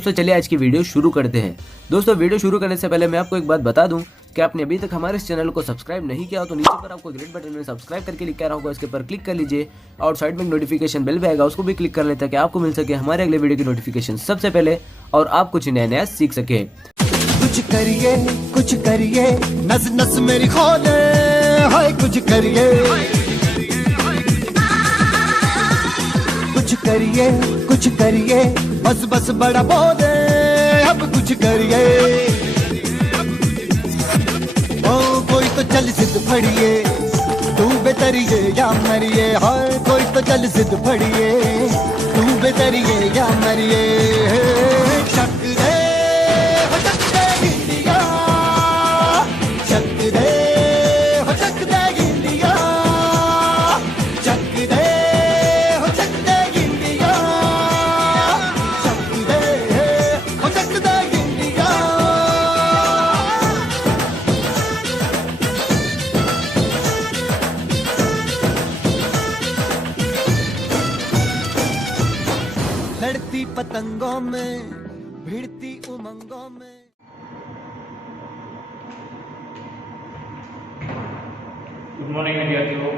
दोस्तों चलिए आज की वीडियो शुरू करते हैं। दोस्तों वीडियो शुरू करने से पहले मैं आपको एक बात बता दूं कि आपने अभी तक हमारे इस चैनल को सब्सक्राइब नहीं किया हो तो नीचे पर आपको ग्रीन बटन में सब्सक्राइब करके लिखा रहा होगा, इसके ऊपर क्लिक कर लीजिए और साइड में नोटिफिकेशन बेल भी आएगा, उसको भी क्लिक कर लें ताकि आपको मिल सके हमारे अगले वीडियो की नोटिफिकेशन सबसे पहले और आप कुछ नया नया सीख सके। कुछ करिए नस नस मेरी खोले हाय कुछ करिए बस बस बड़ा बोले अब कुछ करिए ओ कोई तो चल सिद्ध फड़िए तू बेतरिए या मरिए हाय कोई तो चल सिद्ध फड़िए तू बेतरिए या मरिए शक दे हो शक दे गिलिया शक दे हो शक दे गिलिया शक दे हो शक दे गिलिया शक दे हो शक दे गिलिया लड़ती पतंगों में भिड़ती उमंगों में। ગુડ મોર્નિંગ વિદ્યાર્થીઓ,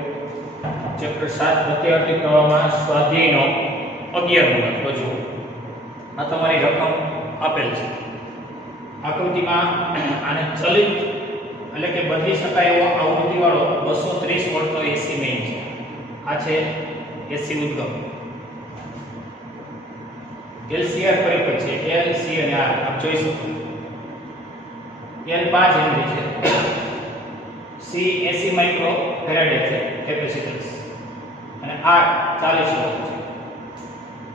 ચેપ્ટર 7 પ્રત્યાવર્તી પ્રવાહમાં સ્વાધ્યાયનો 11 નંબર રજૂ. આ તમારી રકમ આપેલ છે આકૃતિમાં. આને ચલિત એટલે કે બદલી શકાય એવો આવૃત્તિવાળો 230 વોલ્ટનો એસી મેઇન છે. આ છે એસી ઉદ્ગમ. એલસીઆર પરિપથ છે, એલ સી અને આર આપ જોઈ શકો. એલ 5 હેનરી છે, સી 80 માઇક્રો ફેરાડે છે કેપેસિટન્સ અને આર 40 ઓહ્મ છે.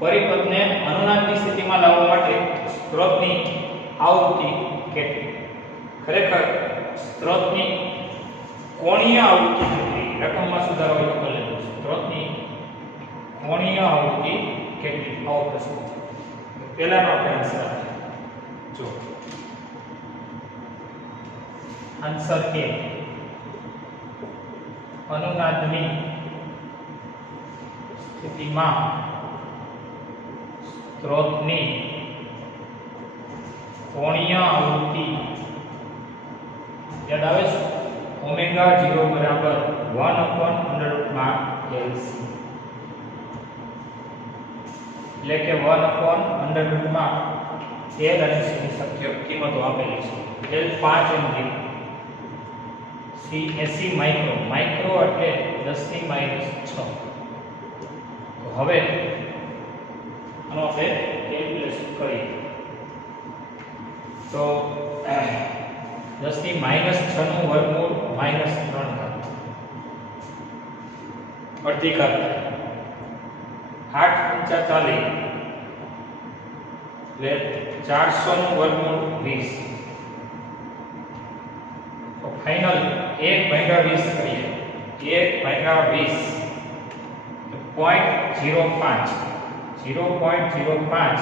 પરિપથને અનુનાદની સ્થિતિમાં લાવવા માટે સ્ત્રોતની આવૃત્તિ કેટલી? ખરેખર સ્ત્રોતની કોણીય આવૃત્તિ કેટલી? રકમમાં સુધારો કરેલો છે. સ્ત્રોતની કોણીય આવૃત્તિ કેટલી? આવો પ્રશ્ન છે. પહેલાનો આપણે આન્સર જો આન્સર એ અનુનાદની સ્થિતિમાં સ્ત્રોતની કોણીય આવૃત્તિ યાદ આવે છે? ઓમેગા 0 બરાબર 1/√LC એટલે કે 1/√L અને C ની શક્ય કિંમતો આપેલી છે. L 5 henry, C 80 micro, micro એટલે 10 ની -6. તો હવે આનો આપણે કેલ્ક્યુલેશન કરીએ તો 10 ની -6 નું વર્ગમૂળ -3 અડધી ઘાત 8 × 40 એટલે 400 નું વર્ગમૂળ 20. તો ફાઇનલ 1/20 કરીએ. 1/20 0.05 0.05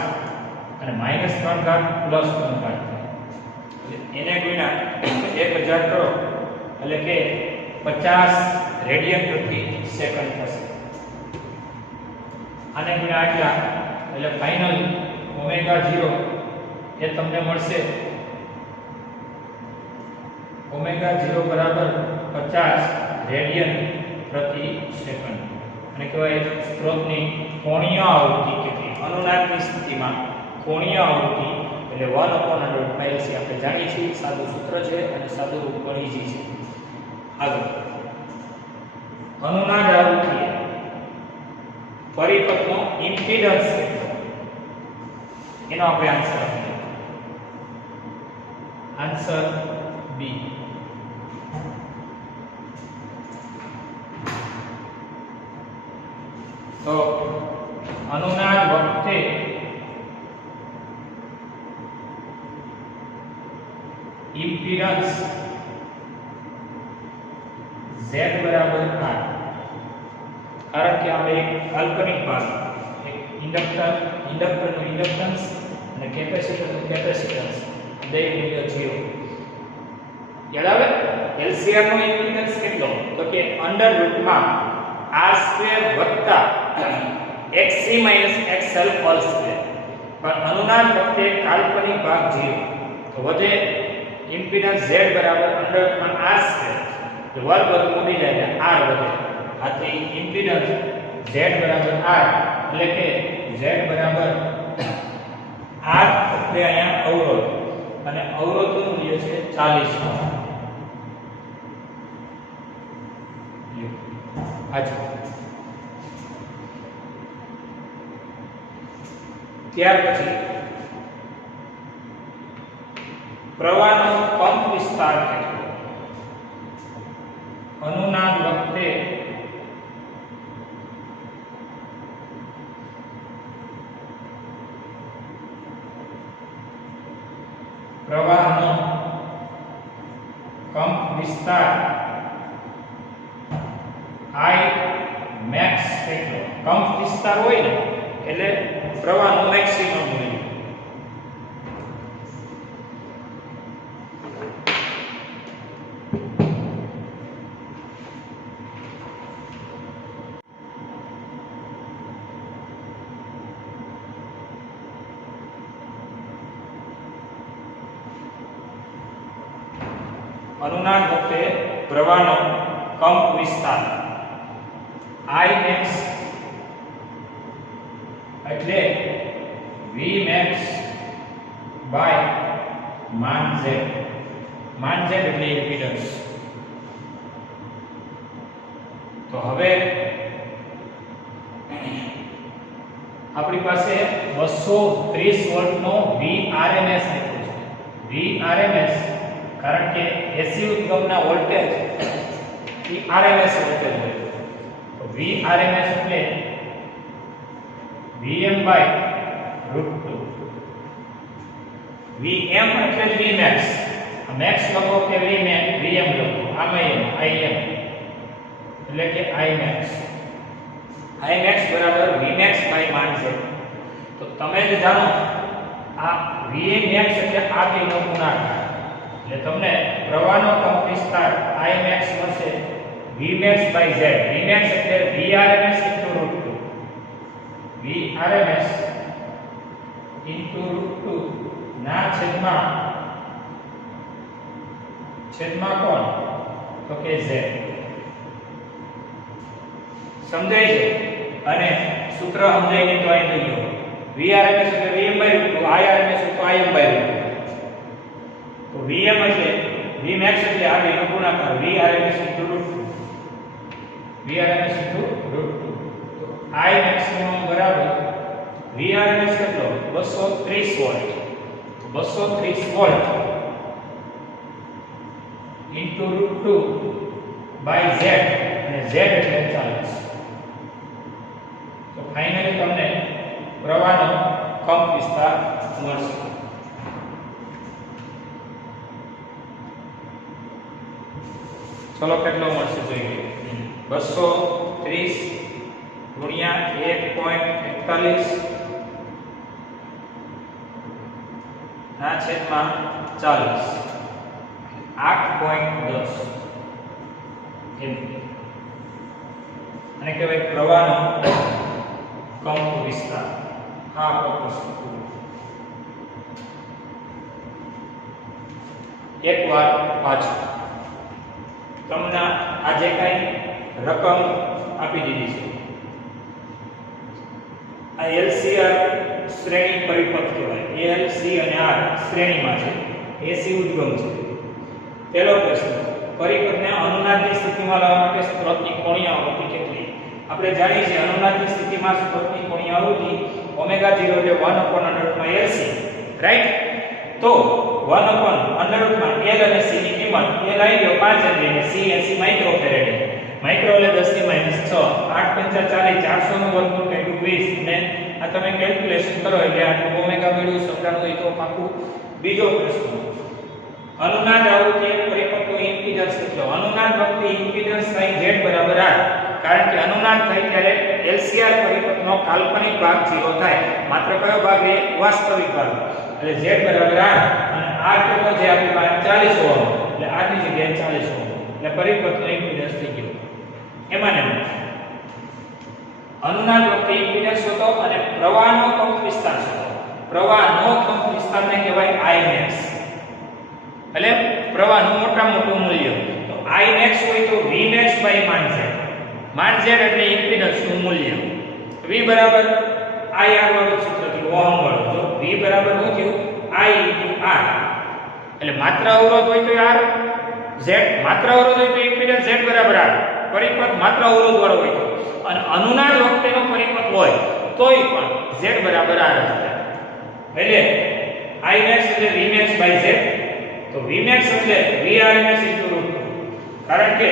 અને -3 ઘાત +3 ઘાત એટલે એને ગુણ્યા 1000 કરો એટલે કે 50 રેડિયન પ્રતિ સેકન્ડ થશે. આને ગુણ્યા આટલા એટલે ફાઇનલ ઓમેગા 0 એ તમને મળશે ઓમેગા 0 બરાબર 50 રેડિયન પ્રતિ સેકન્ડ. અને કહેવાય સ્ત્રોતની કોણીય આવૃત્તિ કેટલી? અનુનાદની સ્થિતિમાં કોણીય આવૃત્તિ એટલે 1/√LC આપણે જાણીએ છીએ. સાદું સૂત્ર છે અને સાદું રૂપ પણ ઈઝી છે. આગળ અનુનાદ આવૃત્તિ પરિપથનો ઇમ્પિડન્સ કેટલો? એનો આપણે આન્સર આપીએ. Answer B. તો અનુનાદ વખતે ઇમ્પિડન્સ Z બરાબર R. કારણ કે આપણે એક કાલ્પનિક ભાગ, એક ઇન્ડક્ટરનું ઇન્ડક્ટન્સ અને કેપેસિટરનું કેપેસિટન્સ દે મૂલ્ય 0. યાદ આવે? LCR નો ઇમ્પિડન્સ કેટલો? તો કે અંડરરૂટમાં R² વત્તા XC XL હોલ સ્ક્વેર પણ અનુનાદ વખતે કાલ્પનિક ભાગ 0 તો વધે ઇમ્પિડન્સ z બરાબર √r², તો વર્ગ વધુ ઉડી જાય એટલે r વધે. આથી ઇમ્પિડન્સ z બરાબર r એટલે કે z બરાબર r એટલે અહીંયા અવરોધ અને અવરોધનું મૂલ્ય છે 40 ઓહ્મ. ત્યાર પછી પ્રવાહનો પંપ વિસ્તાર કેટલો? અનુનાદ વખતે પ્રવાહનો પંપ વિસ્તાર I max કેટલો? પંપ વિસ્તાર હોય ને એટલે પ્રવાહનું મેક્સિમમ મૂલ્ય. અનુનાદ વખતે પ્રવાહનો પંપ વિસ્તાર I max એટલે V max by માન z. માન z એટલે ઇમ્પિડન્સ. તો હવે આપણી પાસે 230 વોલ્ટનો VRMS આપ્યો છે. VRMS કારણ કે એસી ઉદ્ગમના વોલ્ટેજ એ RMS વોલ્ટેજ હોય. તો VRMS એટલે Vm/√2. Vm એટલે જ Vmax. મેક્સ લખો કે Vm લખો. આમાં Im એટલે કે Imax. Imax બરાબર Vmax/માન z. તો તમે જ જાણો આ Vmax એટલે આ બેનો ગુણાકાર એટલે તમને પ્રવાહનો પંપ વિસ્તાર Imax મળશે Vmax/z. Vmax એટલે VRMS * √2. VRMS * √2 ના છેદમાં કોણ? તો કે z. સમજાય છે? અને સૂત્ર સમજાઈને તો અહીં લઈ લો. VRMS એટલે Vm/√2, IRMS એટલે Im/√2. તો Vm એટલે Vmax એટલે આ બેનો ગુણાકાર VRMS * √2. VRMS * √2. તો I maximum બરાબર VRMS કેટલો? 230 volt. 230 volt into √2 by z અને z એટલે 40. તો ફાઇનલી તમને પ્રવાહનો પંપ વિસ્તાર મળશે. ચલો કેટલો મળશે જોઈએ. 230 ગુણ્યા 1.41 ના છેદમાં 40 8.10 એમ્પિયર. અને કહેવાય પ્રવાહનો પંપ વિસ્તાર. આ પ્રશ્ન એકવાર પાછું તમને આજે કઈ રકમ આપી દીધી છે. આ LCR શ્રેણી પરિપથ કહેવાય. L, C અને R શ્રેણીમાં છે. AC ઉદ્ગમ છે. પહેલો પ્રશ્ન, પરિપથને અનુનાદની સ્થિતિમાં લાવવા માટે સ્ત્રોતની કોણીય આવૃત્તિ કેટલી? આપણે જાણીએ છીએ અનુનાદની સ્થિતિમાં સ્ત્રોતની કોણીય આવૃત્તિ ω0 એટલે 1/√LC, રાઈટ? તો 1/√L અને C ની કિંમત L આવી ગયો 5 હેનરી અને C 80 માઇક્રોફેરેડ. માઇક્રો એટલે 10 ની -6 8 × 40 400 નો વર્ગમૂળ કેટલું 20 ને આ તમે કેલ્ક્યુલેશન કરો એટલે આટલું ઓમેગા મેળવી શકાનું હોય તો પાકું. બીજો પ્રશ્ન, અનુનાદ આવૃત્તિ પરિપથનો ઇમ્પિડન્સ કેટલો? અનુનાદ વખતે ઇમ્પિડન્સ થાય Z બરાબર R. કારણ કે અનુનાદ થાય ત્યારે LCR પરિપથનો કાલ્પનિક ભાગ 0 થાય. માત્ર કયો ભાગ? એ વાસ્તવિક ભાગ. એટલે Z બરાબર R અને R કેટલો છે આપણી પાસે 40 ઓહ્મ. એટલે R ની જગ્યાએ 40 ઓહ્મ. એટલે પરિપથનો ઇમ્પિડન્સ થઈ ગયો. એમાં અનુનાદ વખતે ઇમ્પિડન્સ હતો અને પ્રવાહનો પંપ વિસ્તાર હતો. પ્રવાહનો કંપ વિસ્તારને કહેવાય Imax. એટલે પ્રવાહનું મોટામાં મોટું મૂલ્ય. તો Imax હોય તો Vmax /मान z. मान z એટલે ઇમ્પિડન્સનું મૂલ્ય. V બરાબર IR વાળું સૂત્ર થયું, ઓહમ વાળું. જો V બરાબર શું થયું? I * R. એટલે માત્ર અવરોધ હોય તો R, Z માત્ર અવરોધ હોય તો ઇમ્પિડન્સ Z બરાબર R. પરિપથ માત્ર અવરોધ વાળો હોય તો, અને અનુનાદ વખતેનો પરિપથ હોય તોય પણ Z બરાબર R જ થાય. એટલે Imax એટલે Vmax / Z. તો Vmax એટલે Vrms * √2. કારણ કે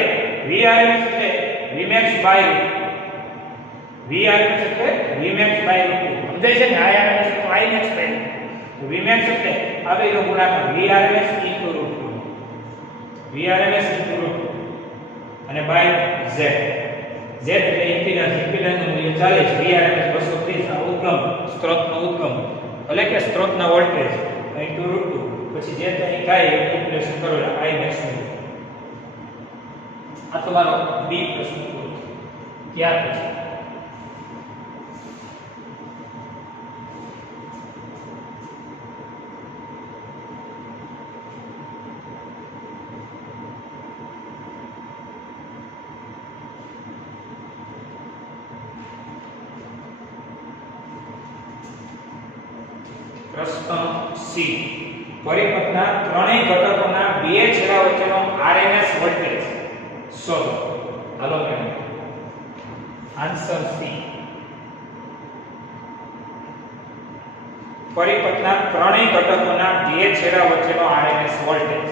Vrms એટલે Vmax / Vrms એટલે Vmax / √2. સમજાય છે ને? Irms તો Imax / તો Vmax એટલે આ બેનો ગુણાકાર Vrms * √2. Vrms * √2 અને by Z. Z એટલે ઇમ્પિડન્સ, ઇમ્પિડન્સનું મૂલ્ય 40, Vrms 230 આ ઉદ્ગમ, સ્ત્રોતનો ઉદ્ગમ એટલે કે સ્ત્રોતના વોલ્ટેજ * √2. પછી જે કંઈ કાય કેલ્ક્યુલેશન કરો Imax નું. આ તમારો બી પ્રશ્ન પૂરો. ત્યાર પછી પ્રશ્ન સી. પરિપથના ત્રણેય ઘટકોના બે છેડા વચ્ચેનો RMS વોલ્ટેજ શોધો. હાલો મેડમ, આન્સર સી. પરિપથના ત્રણેય ઘટકોના બે છેડા વચ્ચેનો RMS વોલ્ટેજ,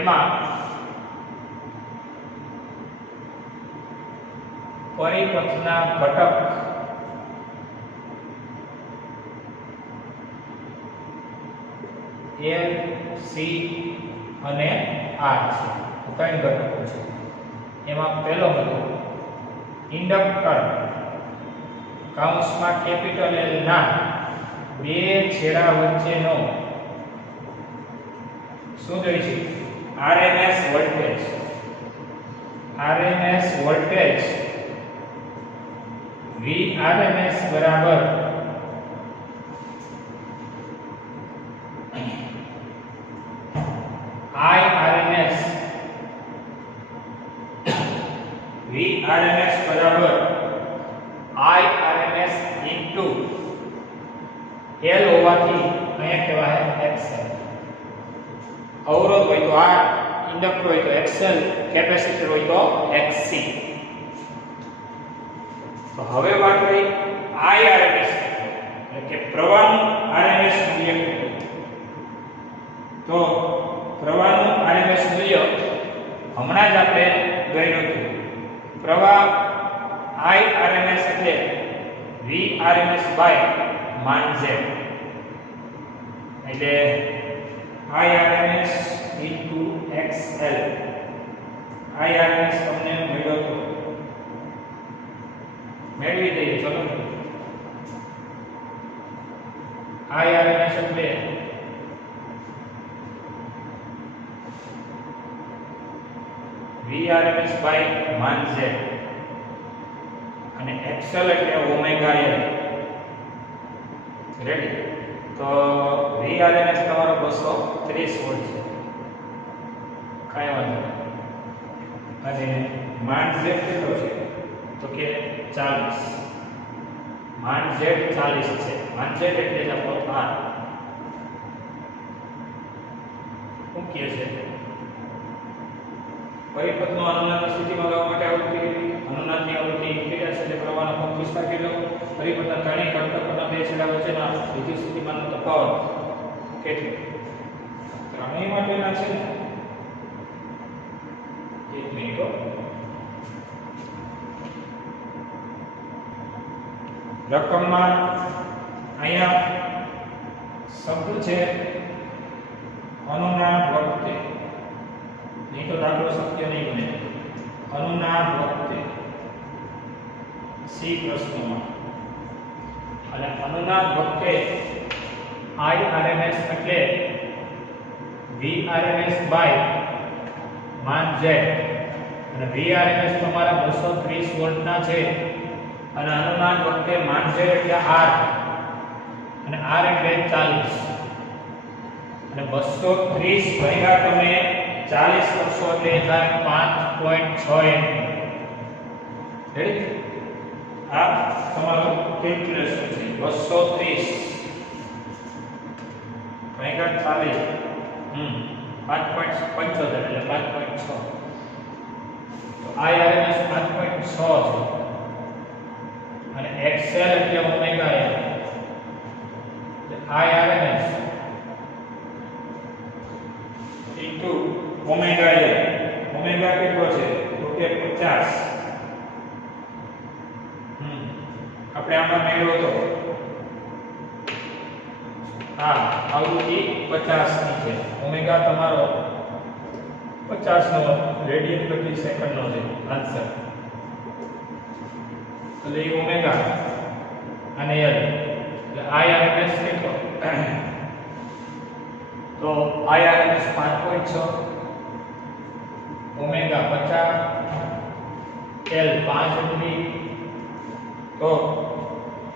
એમાં પરિપથના ઘટક L, C અને R છે. ત્રણ ઘટકો છે. એમાં પહેલો ઘટક ઇન્ડક્ટર કૌંસમાં કેપિટલ L ના બે છેડા વચ્ચેનો શું જોઈએ છે? RMS voltage. RMS voltage Vrms બરાબર Vrms બરાબર Irms into L હોવાથી અહીંયા કહેવાય XL. અવરોધ હોય તો R, ઇન્ડક્ટર હોય તો XL, કેપેસિટર હોય તો XC. તો હવે વાત કરી Irms એટલે કે પ્રવાહનું RMS મૂલ્ય. તો પ્રવાહનું RMS મૂલ્ય હમણાં જ આપણે ગણ્યું હતું. પ્રવાહ Irms એટલે Vrms / मान z. એટલે Irms into XL. Irms તમને મળ્યો તો મેળવી દઈએ. ચલો, Irms એટલે Vrms / मान z અને XL એટલે ઓમેગા L. રેડી? તો Vrms તમારો 230 વોલ્ટ છે. કાંઈ વાંધો નહીં. અને मान z કેટલો છે? તો કે 40. मान z 40 છે. मान z એટલે જ આપણો R. શું કહે છે? પરિપથનો અનુનાદની સ્થિતિમાં લાવવા માટે આવૃત્તિ કેટલી? અનુનાદની આવૃત્તિ ઇમ્પિડન્સ એટલે પ્રવાહનો પંપ વિસ્તાર કેટલો? પરિપથના ત્રણેય ઘટકોના બે છેડા વચ્ચેના વિદ્યુત સ્થિતિમાનનો તફાવત કેટલો? ત્રણેય માટેના છે ને? એક મિનિટ. રકમમાં અહીંયા શબ્દ છે અનુનાદ વખતે. નહીં તો દાખલો શક્ય નહીં બને. અનુનાદ વખતે સી પ્રશ્નમાં. અને અનુનાદ વખતે Irms એટલે Vrms / मान z. અને Vrms તમારા 230 વોલ્ટના છે. અને અનુનાદ વખતે मान z એટલે R. અને R એટલે 40 અને 230 ભાગ્યા તમે 40 કરશો એટલે થાય 5.6 એમ્પિયર. રેડી? આ તમારું કેલ્ક્યુલેશન છે. 230 ભાગ્યા 40 5.75 એટલે 5.6. તો IRMS 5.6 છે અને XL એટલે omega L. IRMS into omega L. Omega કેટલો છે? તો કે 50. આપણે આમાં મેળવ્યો તો આવૃત્તિ 50 ની છે. ઓમેગા તમારો 50 નો રેડિયન પ્રતિ સેકન્ડ નો છે આન્સર. એટલે ઓમેગા અને L એટલે IRMS કેટલો? તો IRMS 5.6, ઓમેગા 50, L 5 હેનરી. તો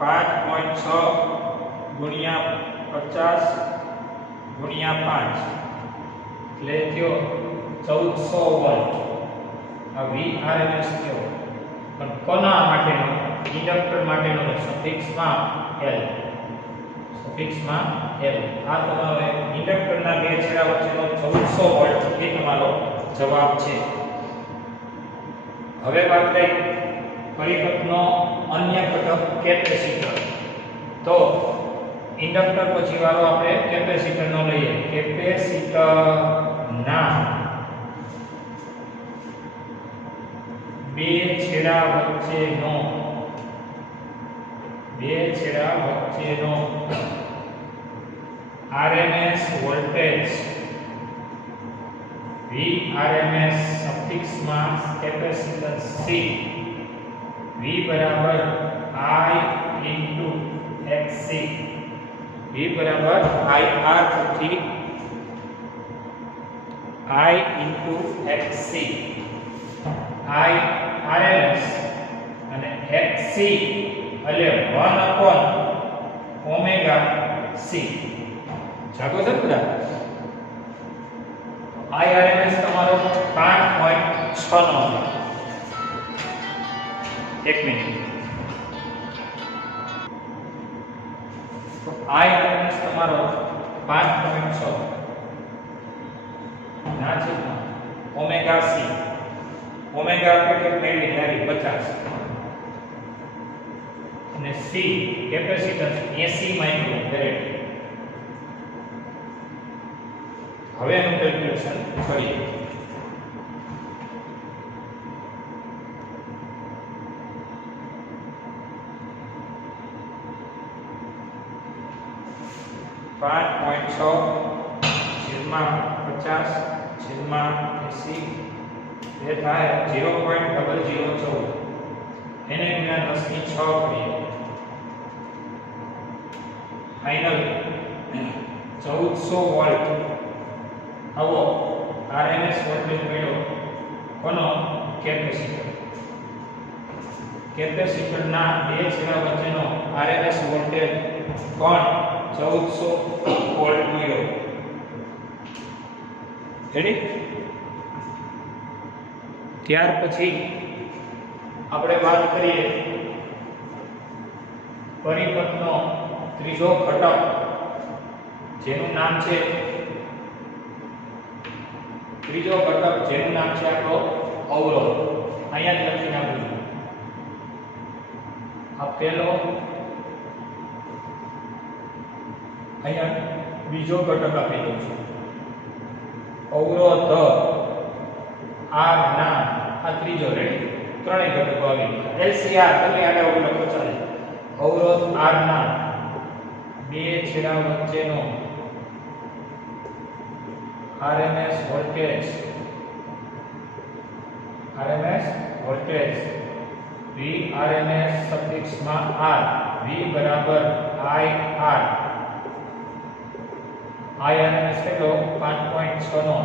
5.6 ગુણ્યા 50 ગુણ્યા 5 એટલે થયો 1400 વોલ્ટ. આ VRMS થયો. પણ કોના માટેનો? ઇન્ડક્ટર માટેનો સફિક્સમાં L. સફિક્સમાં L. આ તમારો ઇન્ડક્ટરના બે છેડા વચ્ચેનો 1400 વોલ્ટ એ તમારો જવાબ છે. હવે વાત થઈ પરિપથનો અન્ય ઘટક કેપેસિટર. તો ઇન્ડક્ટર પછી વાળો આપણે કેપેસિટર નો લઈએ. કેપેસિટર ના બે છેડા વચ્ચેનો RMS વોલ્ટેજ VRMS સફિક્સમાં કેપેસિટન્સ C. V બરાબર I into XC. V બરાબર IR થી I into XC. I RMS અને XC એટલે 1/omega C. જાગો છે બધા? IRMS તમારો 5.6 નો છે. એક મિનિટ. તો IRMS તમારો 5.6 ના છે ઓમેગા C. ઓમેગા કેટલી મેળવી લાવી 50 અને C કેપેસિટન્સ 80 માઇક્રોફેરેડ. હવે એનું કેલ્ક્યુલેશન કરીએ. છેદમાં 50 છેદમાં 80 એ થાય 0.0014. એને ગુણ્યા 10 ની 6 કરીએ. ફાઇનલ 1400 વોલ્ટ આવો RMS વોલ્ટેજ મળ્યો. કોનો? કેપેસિટર. કેપેસિટરના બે છેડા વચ્ચેનો RMS વોલ્ટેજ કોણ? 1400 વોલ્ટ મળ્યો. રેડી? ત્યાર પછી આપણે વાત કરીએ પરિપથનો ત્રીજો ઘટક જેનું નામ છે આપણો અવરોધ. અહીંયા જ લખી નાખું છું. આ પહેલો, અહીંયા બીજો ઘટક આપી દઉં છું. અવરોધ R ના આ ત્રીજો. રેડી? ત્રણેય ઘટકો આવી ગયા. LCR તમે આને ઓલો ચાલે. અવરોધ R ના બે છેડા વચ્ચેનો RMS voltage VRMS સફિક્સમાં R. V બરાબર IR. IRMS કેટલો? 5.6 નો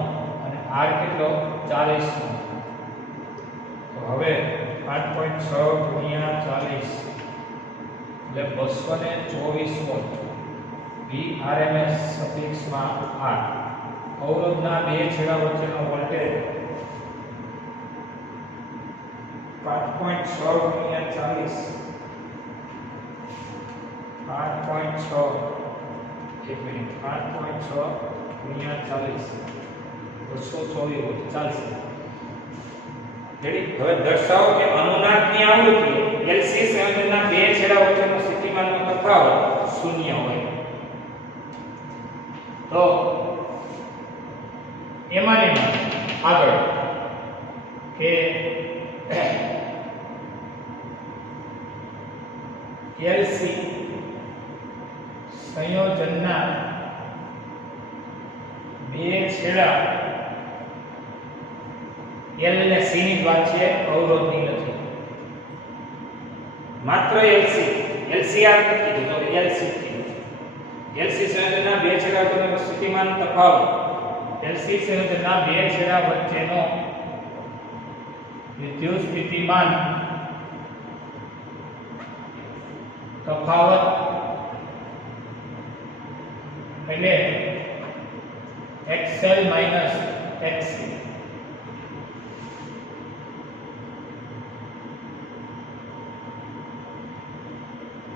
અને R કેટલો? 40 નો. તો હવે 5.6 ગુણ્યા 40 એટલે 224 વોલ્ટ. VRMS સફિક્સમાં R અવરોધના બે છેડા વચ્ચેનો વોલ્ટેજ 5.6 ગુણ્યા 40 5.6 એક મિનિટ 5.6 ગુણ્યા 40 224 વોલ્ટ ચાલશે રેડી હવે દર્શાવો કે અનુનાદની આવૃત્તિ LC સંયોજનના બે છેડા વચ્ચેનો સ્થિતિમાનનો તફાવત શૂન્ય હોય તો એમાં આગળ કે LC સંયોજનના બે છેડા L અને C ની વાત છે અવરોધની નથી માત્ર LC આ નથી કીધું તો LC સંયોજનના બે છેડા વચ્ચેનો સ્થિતિમાન તફાવત LC સંયોજનના બે છેડા વચ્ચેનો વિદ્યુત સ્થિતિમાન તફાવત એટલે XL XC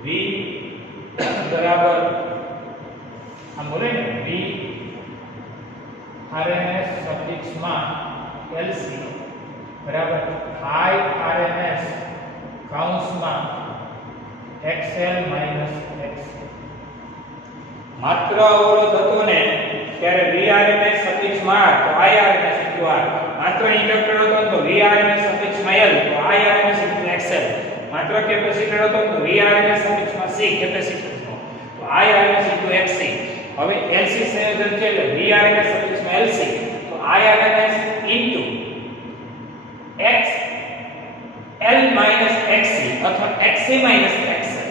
V બરાબર આમ બોલે ને V RMS સફિક્સમાં LC બરાબર I RMS કૌંસમાં XL XC માત્ર અવરોધ હતો ને ત્યારે VRMS સફિક્સમાં તો IRMS * R માત્ર ઇન્ડક્ટર હતો તો VRMS સફિક્સમાં L તો IRMS * XL માત્ર કેપેસિટર હતો તો VRMS સફિક્સમાં C કેપેસિટર નો તો IRMS * XC હવે LC સંયોજન છે એટલે VRMS સફિક્સમાં LC તો IRMS * XL - XC અથવા XC - XL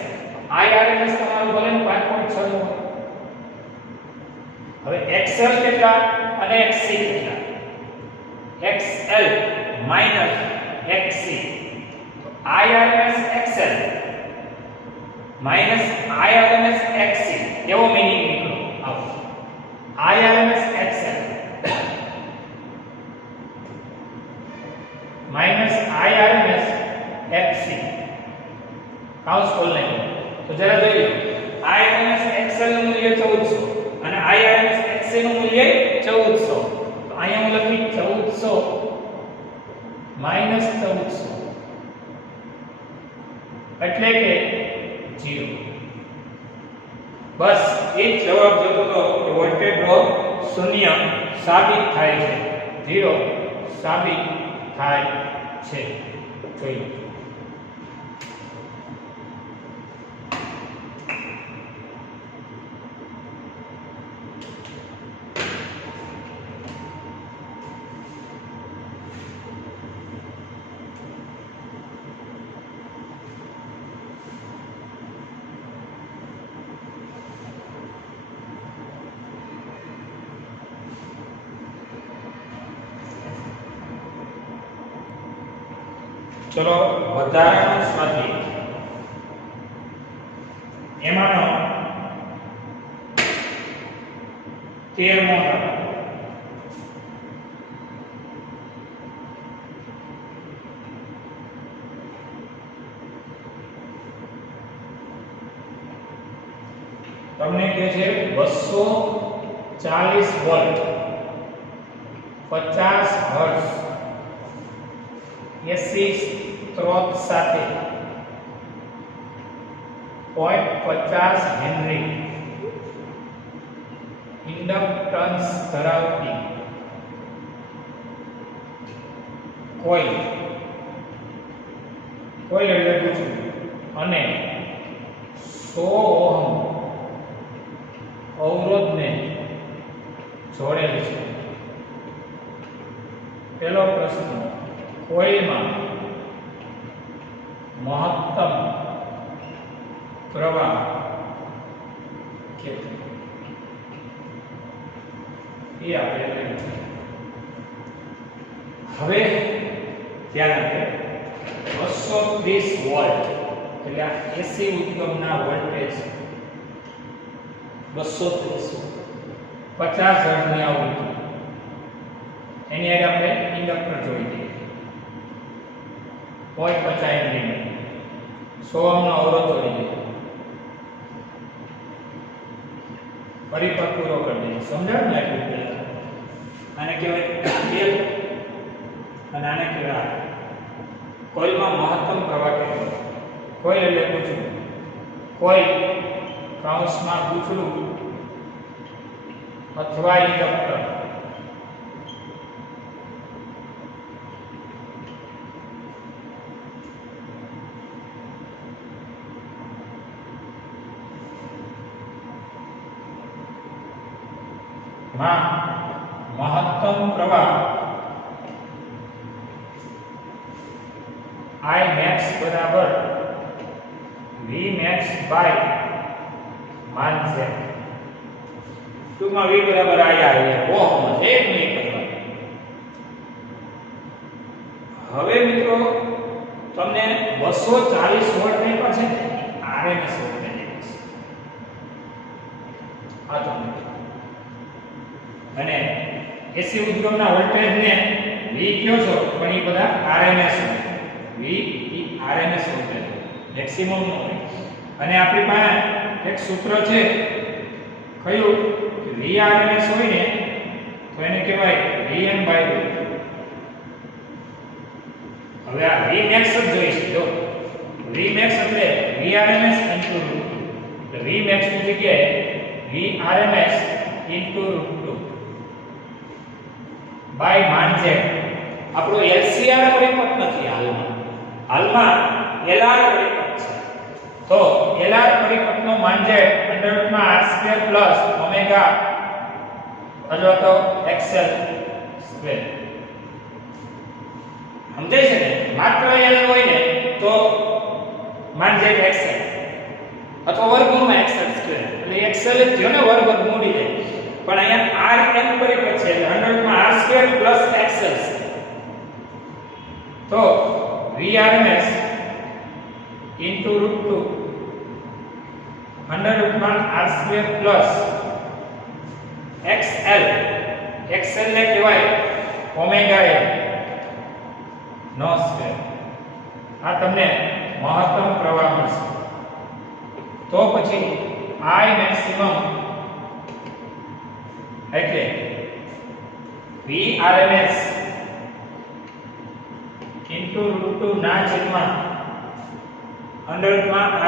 IRMS તમારું ભલે 5.6 નો હવે XL કેટલા અને XC કેટલા XL - XC તો IRMS XL - IRMS XC એવો મીનિંગ નીકળો આવો IRMS XL - IRMS XC કૌંસ ખોલ નાખ્યો તો જરા જોઈએ IRMS XL નું મૂલ્ય 1400 અને IRMS XC નું મૂલ્ય 1400 તો અહીંયા હું લખી 1400 - 1400 એટલે કે 0 બસ એ જવાબ જોતો તો કે વોલ્ટેજ ડ્રોપ 0 સાબિત થાય છે 0 સાબિત થાય છે જોઈએ ચલો વધારાનું સ્વાધ્યાય એમાંનો 13મો તમને કહે છે 240 વોલ્ટ 50 હર્ટ્ઝ AC સ્ત્રોત સાથે 0.50 હેનરી ઇન્ડક્ટન્સ ધરાવતી કોઇલ એટલે પૂછું અને 100 ઓહમ અવરોધને જોડેલ છે પહેલો પ્રશ્ન કોઇલમાં મહત્તમ પ્રવાહ કેટલો એ આપણે લઈએ હવે ધ્યાન આપો 230 વોલ્ટ એટલે આ એસી ઉદ્ગમના વોલ્ટેજ 230 50 હર્ટ્ઝની આવૃત્તિ એની હારે આપણે ઇન્ડક્ટર જોડી દઈએ 0.50 હેનરી 100 ઓહ્મનો અવરોધ જોડી દઈએ પરિપથ પૂરો કરી દઈએ સમજાયું ને એટલું પહેલા આને કહેવાય તેલ અને આને કહેવાય કોઇલમાં મહત્તમ પ્રવાહ કેટલો કોઇલ એટલે પૂછવું કોઇલ કૌંસમાં પૂછડું અથવા ઇન્ડક્ટર માં મહત્તમ પ્રવાહ I max બરાબર V max બાય માન છે ટૂંકમાં V બરાબર I આવે ઓહમ એક નહીં કરવા હવે મિત્રો તમને 240 વોટ નહીં પણ છે RMS વોલ્ટેજ આ તમને અને એસી ઉદ્યોગના વોલ્ટેજને V કયો છો પણ એ બધા RMS V ઈ RMS વોલ્ટેજ મેક્સિમમ નો હોય અને આપણી પાસે એક સૂત્ર છે કયું VRMS હોય ને તો એને કહેવાય Vm/2 હવે આ Vmax જ જોઈશું જો Vmax એટલે VRMS * √2 એટલે Vmax ની જગ્યાએ VRMS * √2 બાય માન છે આપણો LCR પરિપથ નથી હાલમાં LR પરિપથ છે તો LR પરિપથનો માન છે √r² + ઓમેગા અથવા તો XL² સમજાય છે ને માત્ર L હોય ને તો માન છે XL અથવા વર્ગમૂળમાં XL² એટલે XL જ થયો ને વર્ગ મૂડી જાય પણ અહીંયા Rn પરિપથ છે એટલે 100 માં r² + XL તો VRMS * √2 100 માં r² + XL XL ને કહેવાય ઓમેગા L નો સ્ક્વેર આ તમને મહત્તમ પ્રવાહ મળશે તો પછી I maximum એટલે VRMS * √2 ના છેદમાં 100 માં r²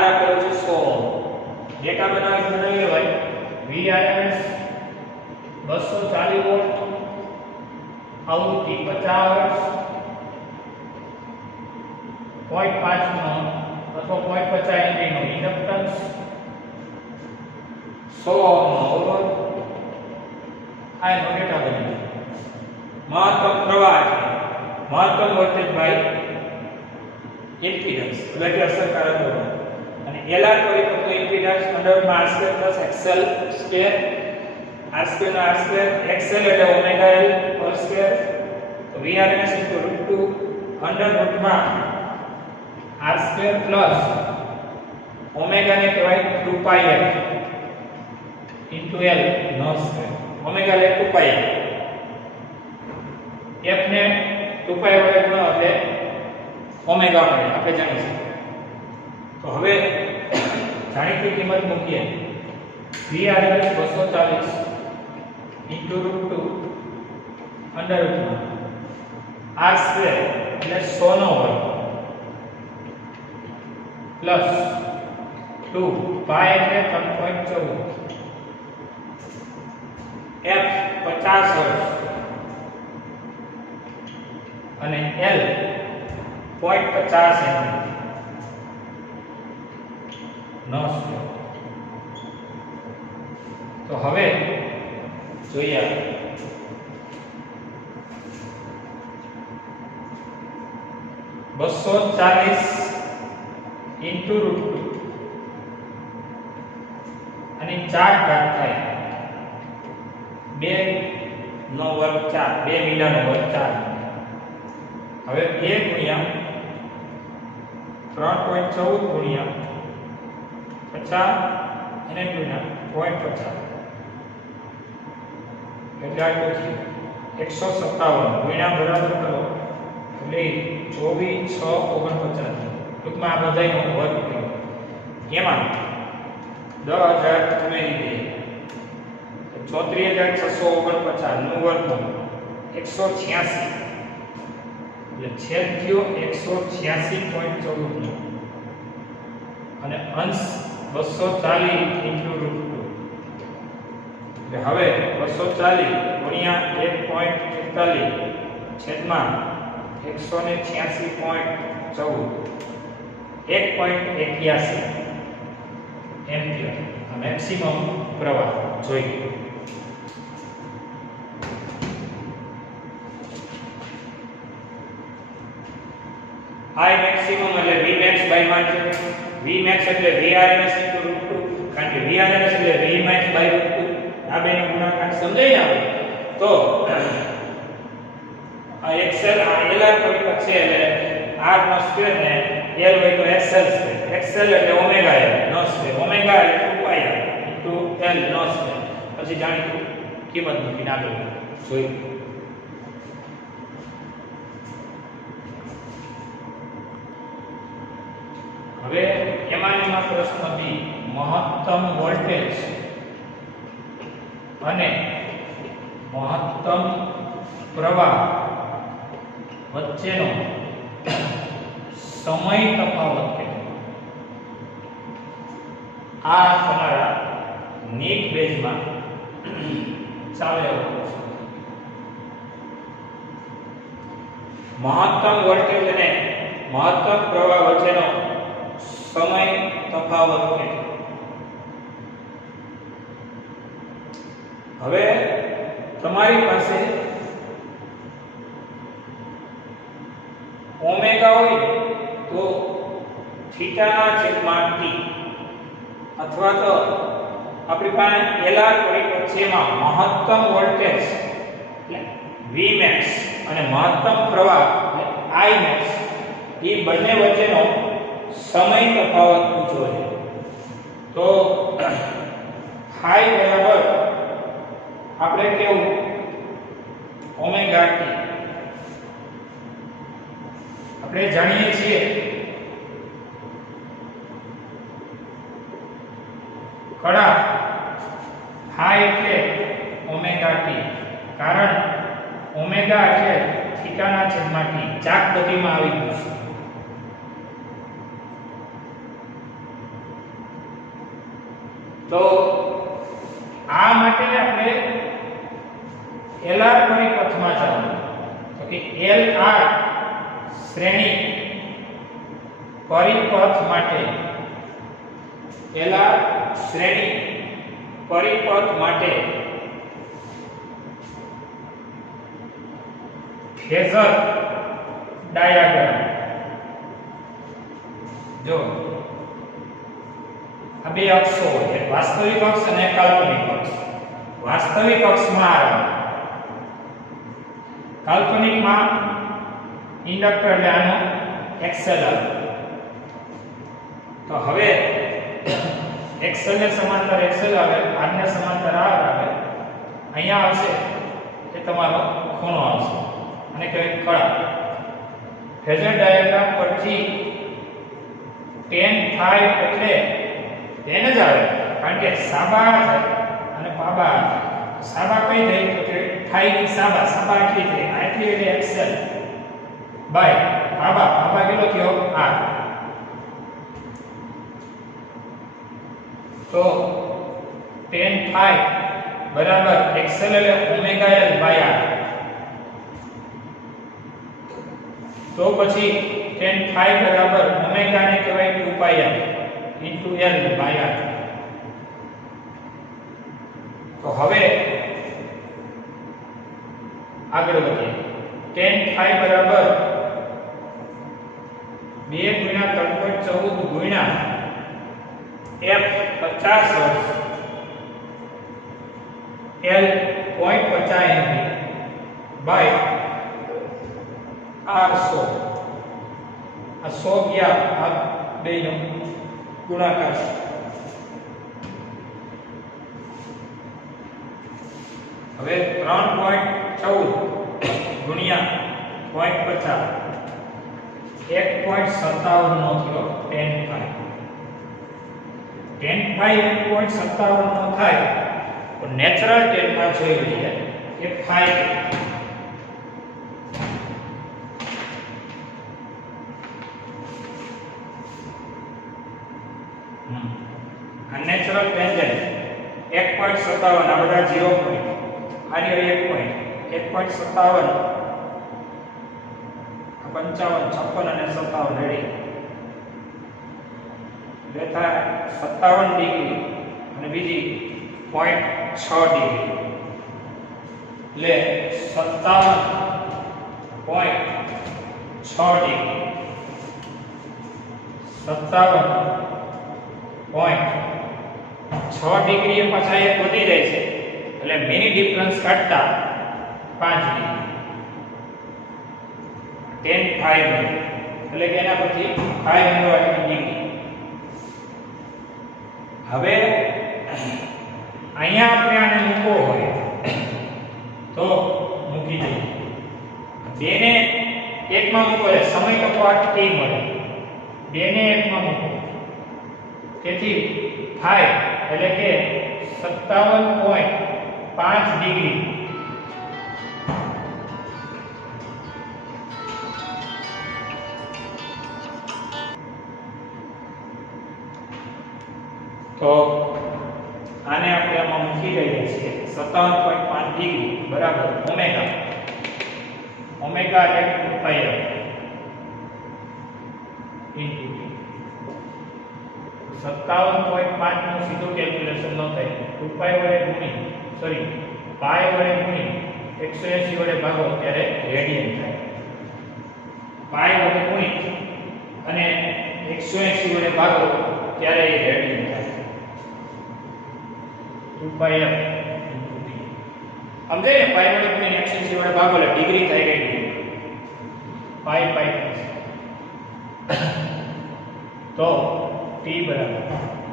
r આપેલો છે 100 ડેટા બનાવી લેવાય VRMS 240 વોલ્ટ આવૃત્તિ 50 હર્ટ્ઝ 0.5 નો અથવા 0.50 હેનરી નો ઇન્ડક્ટન્સ 100 ઓહ્મનો અવરોધ આ નો ડેટા બની મહત્તમ પ્રવાહ મહત્તમ વોલ્ટેજ બાય ઇમ્પિડન્સ એટલે કે અસરકારક અવરોધ અને LR પરિપથનો ઇમ્પિડન્સ 100 માં r² + XL² r² નો r² XL એટલે ઓમેગા L પર² તો VRMS * √2 100 માં r² + ઓમેગા ને કહેવાય 2πf * L નો સ્ક્વેર ઓમેગા એટલે 2πf f ને 2π વડે ગુણો એટલે ઓમેગા મળે આપણે જાણીશું તો હવે જાણીતી કિંમત મૂકીએ VRMS 240 * √2 100 માં r² એટલે 100 નો વર્ગ પ્લસ 2 પાઈ એટલે 3.14 f 50 હર્ટ્ઝ અને L 0.50 હેનરી નો સ્ક્વેર તો હવે જોઈએ 240 * √2 અને 4 ઘાત થાય 2 નો વર્ગ 4 2 મિલાનો વર્ગ 4 હવે 2 ગુણ્યા 3.14 ગુણ્યા 50 એને ગુણ્યા 0.50 એટલે આટલું થયું 157 ગુણ્યા બરાબર કરો એટલે 24,649 ટૂંકમાં આ બધાયનો વર્ગ કર્યો એમાં 10,000 ઉમેરી દઈએ 34,649 નું વર્ગમૂળ 186 એટલે છેદ થયો 186.14 અને અંશ 240 ઇન્ટુ √2 એટલે હવે 240 ગુણ્યા 1.41 છેદમાં 186.14 1.81 એમ્પિયર આ મેક્સિમમ પ્રવાહ જોઈએ. I maximum એટલે Vmax by માન છે Vmax એટલે Vrms * √2 કારણ કે Vrms એટલે Vmax by √2 આ બેનો ગુણાકાર સમજાય ને તો આ XL આ LR પરિપથ છે એટલે R નો સ્ક્વેર ને L હોય તો XL સ્ક્વેર XL એટલે ઓમેગા L નો સ્ક્વેર ઓમેગા એટલે 2πr * L નો સ્ક્વેર પછી જાણીતું કિંમત મૂકીને આગળ જોઈએ. હવે એમાં પ્રશ્ન બી મહત્તમ વોલ્ટેજ અને મહત્તમ પ્રવાહ વચ્ચેનો સમય તફાવત કેટલો આ તમારા નીટ બેઝમાં ચાલે મહત્તમ વોલ્ટેજ અને મહત્તમ પ્રવાહ વચ્ચેનો સમય તફાવત કેટલો. હવે તમારી પાસે ઓમેગા હોય તો થીટાના છેદમાં t અથવા તો આપણી પાસે LR પરિપથ છે એમાં મહત્તમ વોલ્ટેજ એટલે Vmax અને મહત્તમ પ્રવાહ એટલે Imax એ બંને વચ્ચેનો સમય તફાવત પૂછો છે તો હાઈ બરાબર આપણે કેવું ઓમેગા t આપણે જાણીએ છીએ ખરા હાઈ એટલે ઓમેગા t કારણ ઓમેગા એટલે થીટાના છેદમાં t ચાક ગતિમાં આવી ગયું છે. તો આ માટે આપણે LR પરિપથમાં જવાનું તો કે LR શ્રેણી પરિપથ માટે LR શ્રેણી પરિપથ માટે ફેઝર ડાયાગ્રામ જો આ બે અક્ષો છે વાસ્તવિક અક્ષ અને કાલ્પનિક અક્ષ. વાસ્તવિક અક્ષમાં R કાલ્પનિકમાં ઇન્ડક્ટર એટલે આનો XL આવે તો હવે XL ને સમાંતર XL આવે R ને સમાંતર R આવે અહીંયા આવશે એ તમારો ખૂણો આવશે અને કહેવાય કળા. ફેઝર ડાયાગ્રામ પરથી tan phi એટલે તેને જ આવે કારણ કે સાબા અને પાબા સાબા કઈ થઈ તો કે phi ની સાબા સાબા આટલી થઈ આટલી એટલે XL બાય પાબા પાબા કેટલો થયો R તો tan phi બરાબર XL એટલે ઓમેગા L બાય R તો પછી tan phi બરાબર ઓમેગા ને કહેવાય 2πr into L by R. તો હવે આગળ વધીએ tan phi બરાબર 2 ગુણ્યા 3.14 ગુણ્યા f 50 hertz L 0.50 mV by R 100 આ 100 ગયા આ બેનો ગુણાકાર છે હવે 3.14 ગુણ્યા 0.50 1.57 નો થયો tan phi. tan phi 1.57 નો થાય તો નેચરલ tan phi જોઈ લઈએ કે phi નેચરલ ટેન્જન્ટ 1.57 આ બધા 0 પોઈન્ટ આની 1 પોઈન્ટ 1.57 55 56 અને 57 રેડી રેખા 57 ડિગ્રી અને બીજી 0.6 ડિગ્રી એટલે 57.6 ડિગ્રી 57.6 ડિગ્રી એ પાછા એક વધી જાય છે એટલે મિની ડિફરન્સ કાઢતા 5 ડિગ્રી tan phi એટલે કે એના પછી phi મેળવવાની ડિગ્રી. હવે અહીંયા આપણે આને મૂકવો હોય તો મૂકી દઈએ. બેને એકમાં મૂકો એટલે સમય કપાત t મળે. બેને એકમાં મૂકો તેથી થાય એટલે કે 57.5 ડિગ્રી તો આને આપણે આમાં મૂકી દઈએ છીએ 57.5 ડિગ્રી બરાબર ઓમેગા ઓમેગા એટલે 2 પાઈ ઇન્ટુ 57.5 નું સીધું કેલ્ક્યુલેશન ન થાય 2 પાઈ વડે ગુણી સોરી પાઈ વડે ગુણી 180 વડે ભાગો ત્યારે રેડિયન થાય. પાઈ વડે ગુણી અને 180 વડે ભાગો ત્યારે એ રેડિયન થાય. 2 પાઈ f ઇન્ટુ t સમજાય ને. પાઈ વડે ગુણીને 180 વડે ભાગો એટલે ડિગ્રી થઈ ગઈ. પાઈ પાઈ તો t બરાબર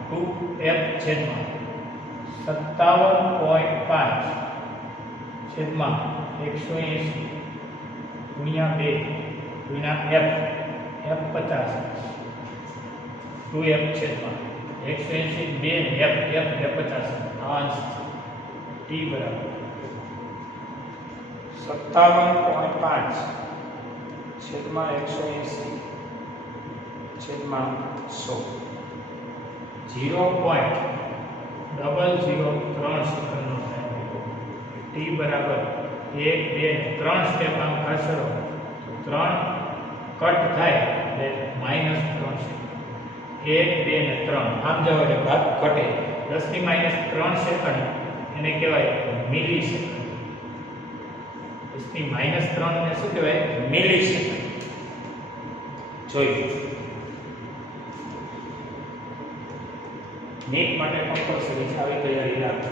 2f છેદમાં 57.5 છેદમાં 180 ગુણ્યા 2 ગુણ્યા f f 50 2f છેદમાં 180 2 f f 50 અંશ t બરાબર 57.5 છેદમાં 180 છેદમાં 100 0.003 સેકન્ડનો થાય. t બરાબર 1 2 3 સ્ટેપ આમ ખસેડો 3 કટ થાય એટલે -3 સેકન્ડ 1 2 ને 3 આમ જાવ એટલે ભાગ ઘટે 10 ની -3 સેકન્ડ એને કહેવાય મિલી સેકન્ડ. 10 ની -3 ને શું કહેવાય મિલી સેકન્ડ. જોઈ નીટ માટે કમ્પલસરી આવી તૈયારી રાખો.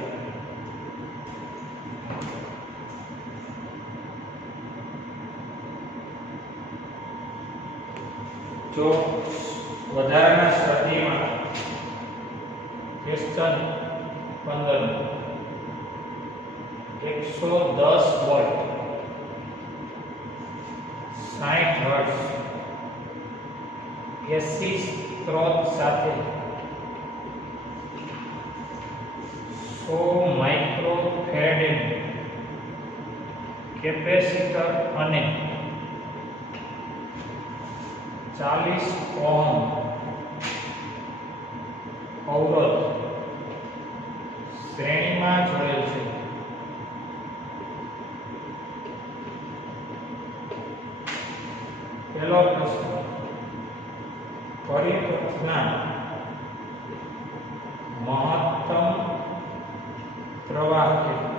જો વધારાના સ્ટડીમાં ક્વેશ્ચન 15 110 વોલ્ટ 60 હર્ટ્ઝ એસી સ્ત્રોત સાથે 100 માઇક્રોફેરેડ કેપેસિટર અને 40 ઓહમ અવરોધ શ્રેણીમાં જોડેલ છે. પહેલો પ્રશ્ન પરિપથના મહત્તમ પ્રવાહ કેટલો?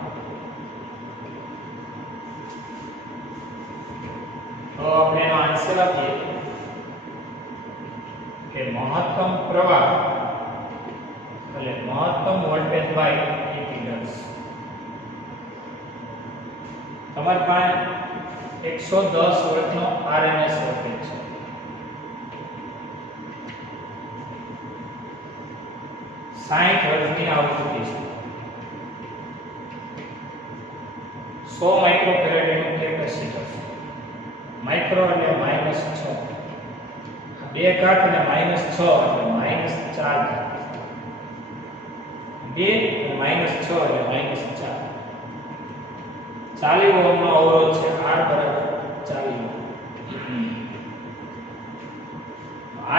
તો આપણે એનો આન્સર આપીએ કે મહત્તમ પ્રવાહ એટલે મહત્તમ વોલ્ટેજ બાય ઇમ્પિડન્સ. તમારી પાસે 110 વોલ્ટનો આરએમએસ વોલ્ટેજ છે. સાઠ હર્ટ્ઝની આવૃત્તિ છે. 100 માઇક્રોફેરાડેનું કેપેસિટર, માઇક્રો એટલે -6, બે ઘાત અને -6 એટલે -4 ઘાત, 2 -6 એટલે -4, 40 ઓહમનો અવરોધ છે, R બરાબર 40 ઓહમ.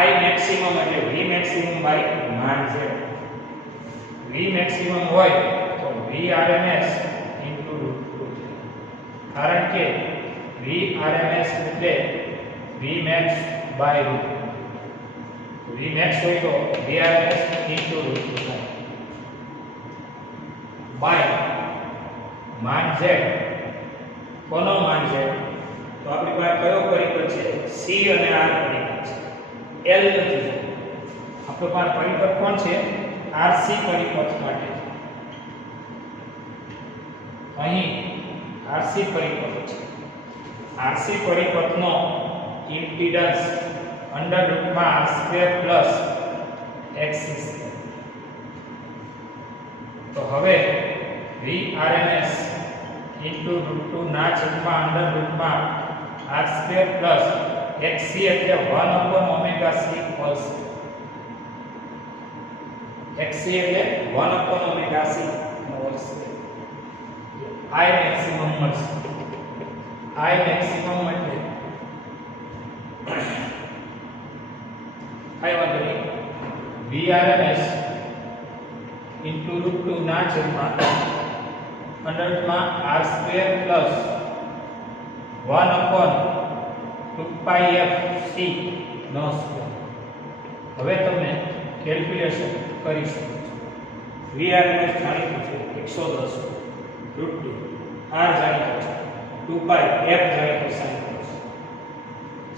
I maximum એટલે V maximum બાય માન Z. V maximum હોય તો V RMS into √2, કારણ કે V RMS એટલે V max by √2. V max હોય તો V RMS into √2 થાય. બાય માન Z. કોનો માન Z? તો આપણી પાસે કયો પરિપથ છે? C અને R પરિપથ છે, L નથી. આપણો પાસે પરિપથ કોણ છે? RC પરિપથ માટે છે. અહીં RC પરિપથ છે. RC પરિપથનો ઇમ્પિડન્સ √R² પ્લસ XC². તો હવે VRMS into √2 ના છેદમાં √R² પ્લસ XC એટલે 1/ωc હોલ સ્ક્વેર. XC એટલે 1/ωc whole square. I maximum મળશે. I maximum એટલે કઈ વાંધો નહીં, VRMS into √2 ના છેદમાં √R² પ્લસ 1/2πfc નો સ્ક્વેર. હવે તમે કેલ્ક્યુલેશન કરી શકો છો. VRMS જાણીતું છે 110 √2, R જાણીતું છે 2π, F જાણીતું sin cos,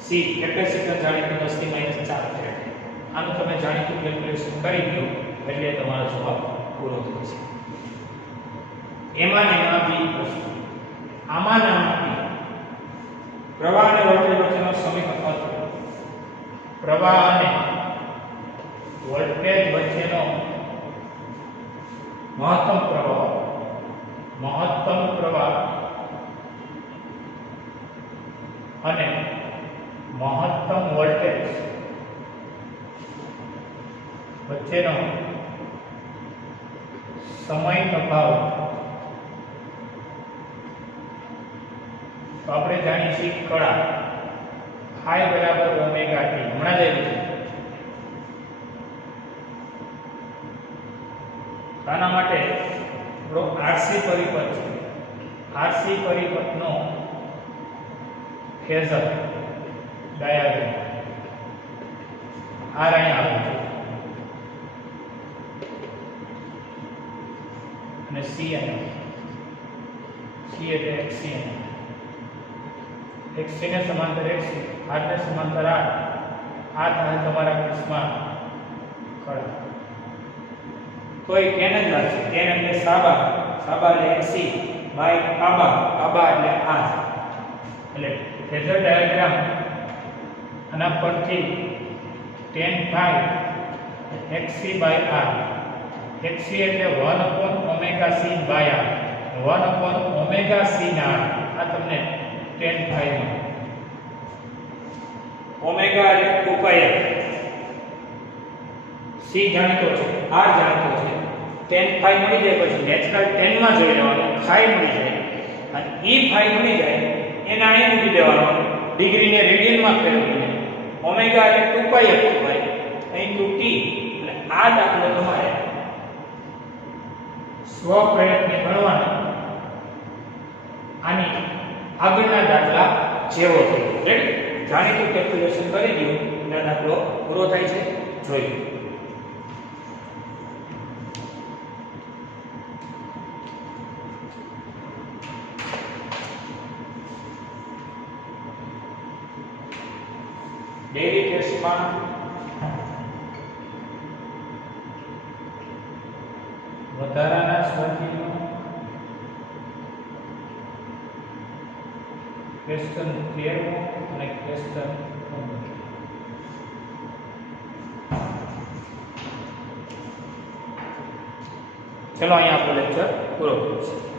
C કેપેસિટર જાણીતું 10 થી -4 ફેરાડ. આનું તમે જાણીતું કેલ્ક્યુલેશન કરી દો એટલે તમારો જવાબ પૂરો થશે. એમાં બી પ્રશ્ન, આમાંના પ્રવાહ અને વોલ્ટેજ વચ્ચેનો સમીકરણ, પ્રવાહ અને વોલ્ટેજ વચ્ચેનો મહત્તમ પ્રવાહ અને મહત્તમ વોલ્ટેજ વચ્ચેનો સમય તફાવત. તો આપણે જાણીએ છીએ કળા I બરાબર ઓમેગા t, હમણાં જ આવ્યું છે. આના માટે આપણો RC પરિપથ છે. RC પરિપથનો ફેઝર ડાયાગ્રામ આ અહીંયા આપ્યું છે અને C અને C એટલે XC અને XC ને સમાંતર XC, R ને સમાંતર R. આ થાય તમારા કેસમાં કળા. તો એ tan જ લાગશે. tan એટલે સાબા, સાબા એટલે XC બાય આબા, આબા એટલે R. એટલે ફેઝર ડાયાગ્રામ આના પરથી tan phi XC by R. XC એટલે 1/ωc બાય R, 1/ωc ના R. આ તમને tan phi માં ઓમેગા એટલે 2πf. C જાણીતો છે, R જાણીતો છે. tan phi મળી જાય પછી નેચરલ 10 માં જોઈ લેવાનું, phi મળી જાય અને e phi મળી જાય એને અહીં મૂકી દેવાનો, ડિગ્રીને રેડિયનમાં ફેરવીને. ઓમેગા એટલે 2πf કહેવાય into t. એટલે આ દાખલો તમારે સ્વ પ્રયત્ને ગણવાનો. આની આગળના દાખલા જેવો છે. રેડી? જાણીતું કેલ્ક્યુલેશન કરી દો એટલે દાખલો પૂરો થાય છે. જોઈ ડેરી કેસમાં વધારાના સ્વરજીનો ક્વેશ્ચન 13 અને ક્વેશ્ચન 15. ચલો અહીંયા આપણો લેક્ચર પૂરો કરીએ છીએ.